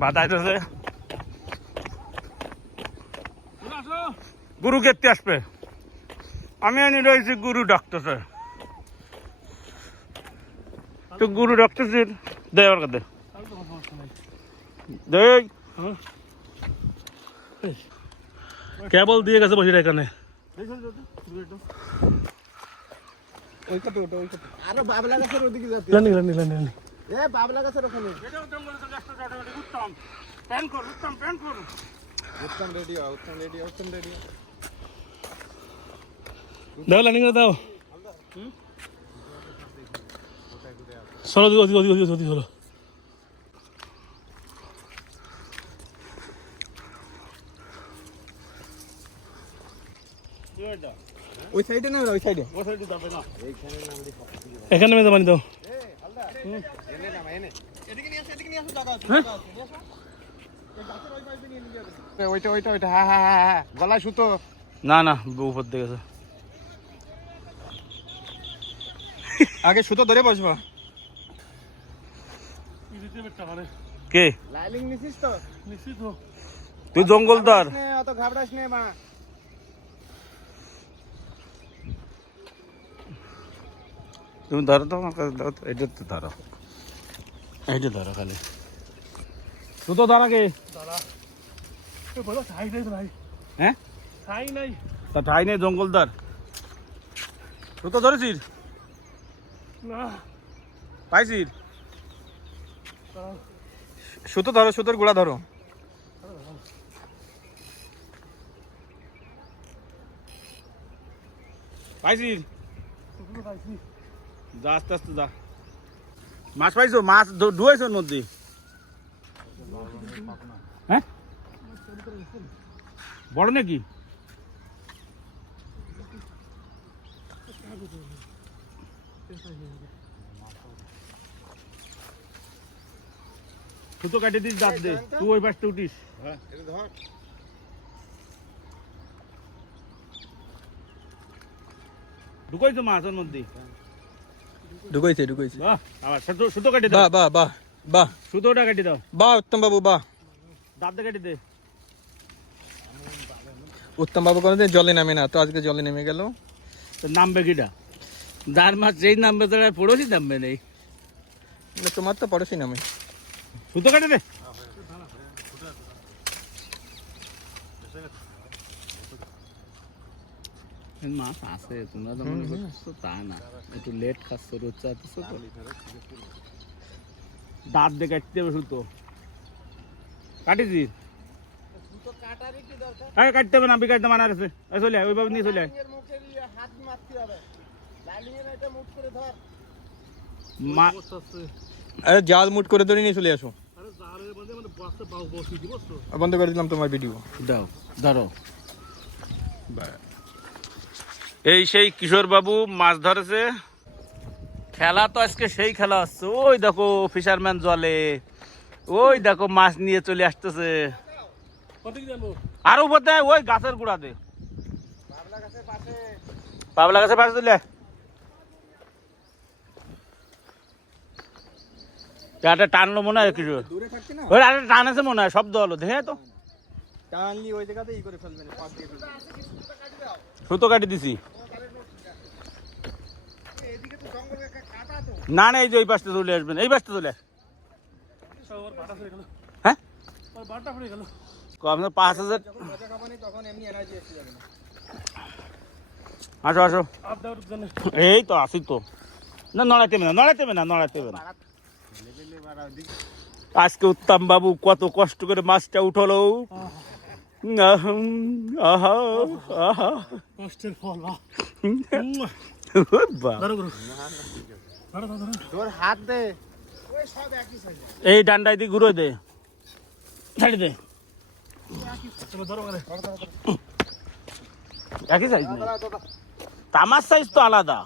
বাতাইতেছে গুরু কেটে আসবে আমি আনি রয়েছি গুরু ডাকতেছে তো গুরু ডাকতেছি দে আমার কাছে দে কেবল দিয়ে গেছে বসে এখানে দাও লাইনিং দাও চলো চলো ওই সাইডে না ওই সাইডে এখানে মেয়ে জামানি দাও ওইটা ওইটা ওইটা হ্যাঁ হ্যাঁ হ্যাঁ হ্যাঁ গলায় সুতো না না উপর দিকে গেছে আগে সুতো ধরে বসবা কে লাইলিং নিছিস তো তুই জঙ্গলদার অত ঘাবড়াস নে মা তুমি ধরো তো আমার কাছে দাও তো এটা তো ধরো এইটা ধরো খালি তুই তো ধর আগে হ্যাঁ তা ঠাই নেই জঙ্গলদার তুই তো ধরেছিস না পাইছিস সুতো ধরো সুতোর গোড়া ধরো পাইছিস যা আস্তে আস্তে যা মাছ পাইছো মাছ ডুবাইছো নদী হ্যাঁ বড় নাকি তুই তো কাটে দিস দাঁত দে তুই ওই পাশটা উঠিস ঢুকাইছো মাছের মধ্যে ঢুকাইছে বাহ আবার সুতো কাটে দাও বাহ বাহ বাহ সুতোটা কাটে দাও বাহ উত্তম বাবু বাহ দাঁত দিয়ে কাটে দে উত্তম বাবু কোনোদিন জলে নামে না তো আজকে জলে নেমে গেল তো নামবে কিটা যার মাছ যেই নামবে তারা পড়োশি নামবে নেই তোমার তো পড়োশি নামে সুতো কাটে দে মাছ আছে তোমরা তো মনে করছো তা না একটু লেট খাচ্ছ রোজ চাচ্ছো তো দাঁত দিয়ে কাটতে হবে সুতো কাটিছি কাটতে হবে না বিকাশ মানা আছে চলে আয় ওইভাবে নিয়ে চলে আয় আরে জাল মুট করে ধরে নিয়ে চলে আসো বন্ধ করে দিলাম তোমার ভিডিও দাও ধরো এই সেই কিশোর বাবু মাছ ধরেছে খেলা তো আজকে সেই খেলা হচ্ছে ওই দেখো ফিশারম্যান জলে ওই দেখো মাছ নিয়ে চলে আসতেছে আর উপর দেয় ওই গাছের গুড়াতে পাবলা গাছের পাশে চলে টানলো মনে হয় কিশোর ওই আরে টানেছে মনে হয় শব্দ হলো দেখে তো টানলি ওই জায়গাতে ই করে ফেলবে না সুতো কাটি দিছি না না এই যে ওই পাশটা চলে আসবেন এই পাশটা চলে হ্যাঁ আপনার 5,000 আসো আসো এই তো আসি তো না নড়াইতে না আজকে উত্তম বাবু কত কষ্ট করে মাছটা উঠলো কষ্টের ফল হাত দে এই ডান্ডাই দিয়ে ঘুরে দে ছাড়ি দে একই সাইজ তামার সাইজ তো আলাদা